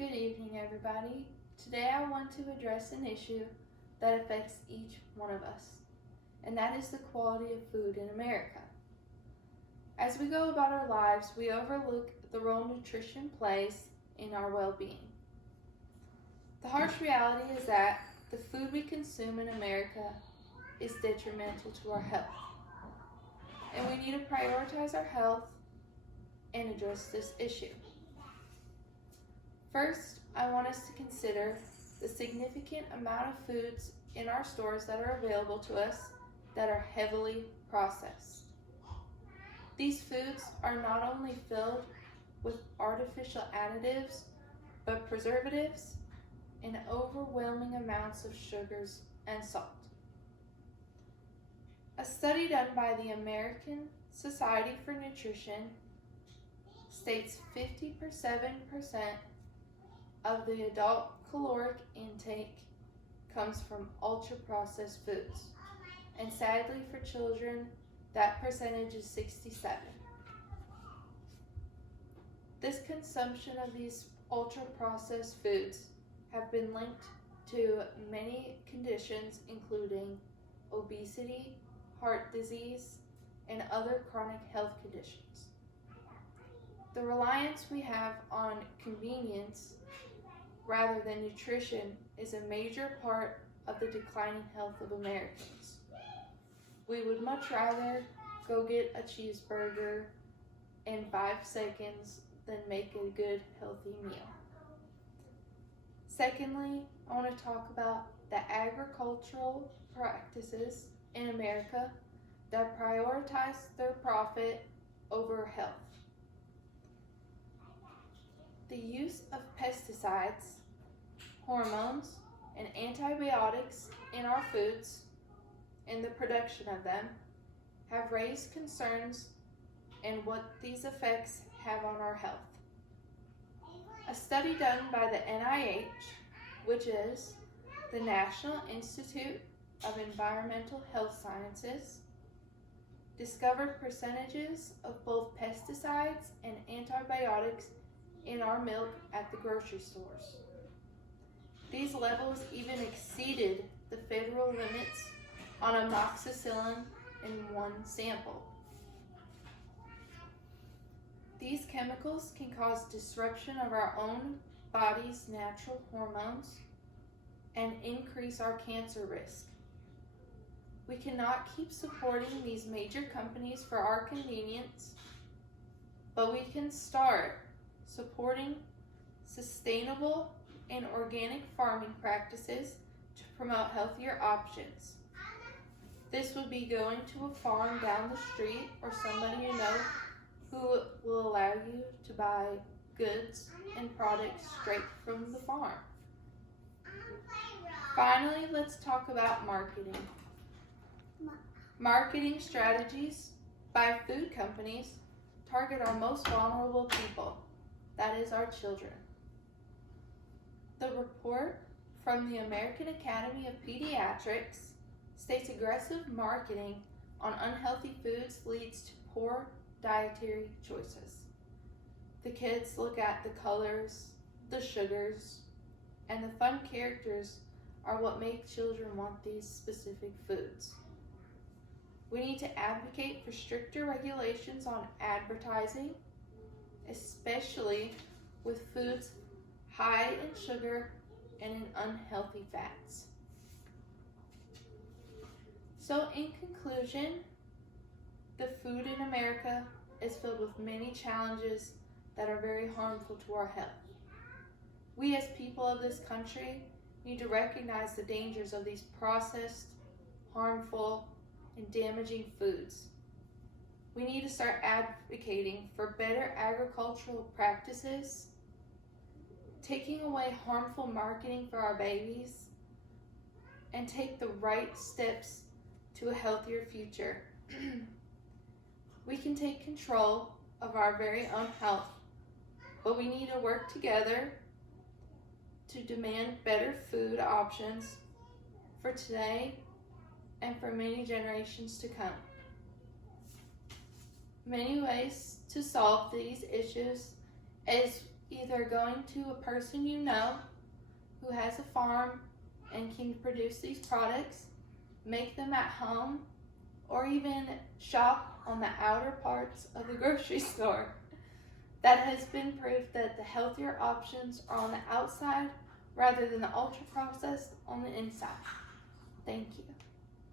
Good evening, everybody. Today I want to address an issue that affects each one of us, and that is the quality of food in America. As we go about our lives, we overlook the role nutrition plays in our well-being. The harsh reality is that the food we consume in America is detrimental to our health, and we need to prioritize our health and address this issue. First, I want us to consider the significant amount of foods in our stores that are available to us that are heavily processed. These foods are not only filled with artificial additives, but preservatives and overwhelming amounts of sugars and salt. A study done by the American Society for Nutrition states 57% of the adult caloric intake comes from ultra-processed foods, and sadly for children, that percentage is 67. This consumption of these ultra-processed foods have been linked to many conditions including obesity, heart disease, and other chronic health conditions. The reliance we have on convenience rather than nutrition is a major part of the declining health of Americans. We would much rather go get a cheeseburger in 5 seconds than make a good, healthy meal. Secondly, I want to talk about the agricultural practices in America that prioritize their profit over health. The use of pesticides, hormones, and antibiotics in our foods and the production of them have raised concerns in what these effects have on our health. A study done by the NIH, which is the National Institute of Environmental Health Sciences, discovered percentages of both pesticides and antibiotics in our milk at the grocery stores. These levels even exceeded the federal limits on amoxicillin in one sample. These chemicals can cause disruption of our own body's natural hormones and increase our cancer risk. We cannot keep supporting these major companies for our convenience, but we can start supporting sustainable and organic farming practices to promote healthier options. This would be going to a farm down the street or somebody you know who will allow you to buy goods and products straight from the farm. Finally, let's talk about marketing. Marketing strategies by food companies target our most vulnerable people, that is our children. The report from the American Academy of Pediatrics states aggressive marketing on unhealthy foods leads to poor dietary choices. The kids look at the colors, the sugars, and the fun characters are what make children want these specific foods. We need to advocate for stricter regulations on advertising, especially with foods high in sugar and in unhealthy fats. So in conclusion, the food in America is filled with many challenges that are very harmful to our health. We as people of this country need to recognize the dangers of these processed, harmful, and damaging foods. We need to start advocating for better agricultural practices, taking away harmful marketing for our babies, and take the right steps to a healthier future. We can take control of our very own health, but we need to work together to demand better food options for today and for many generations to come. Many ways to solve these issues is either going to a person you know who has a farm and can produce these products, make them at home, or even shop on the outer parts of the grocery store. That has been proof that the healthier options are on the outside rather than the ultra processed on the inside. Thank you.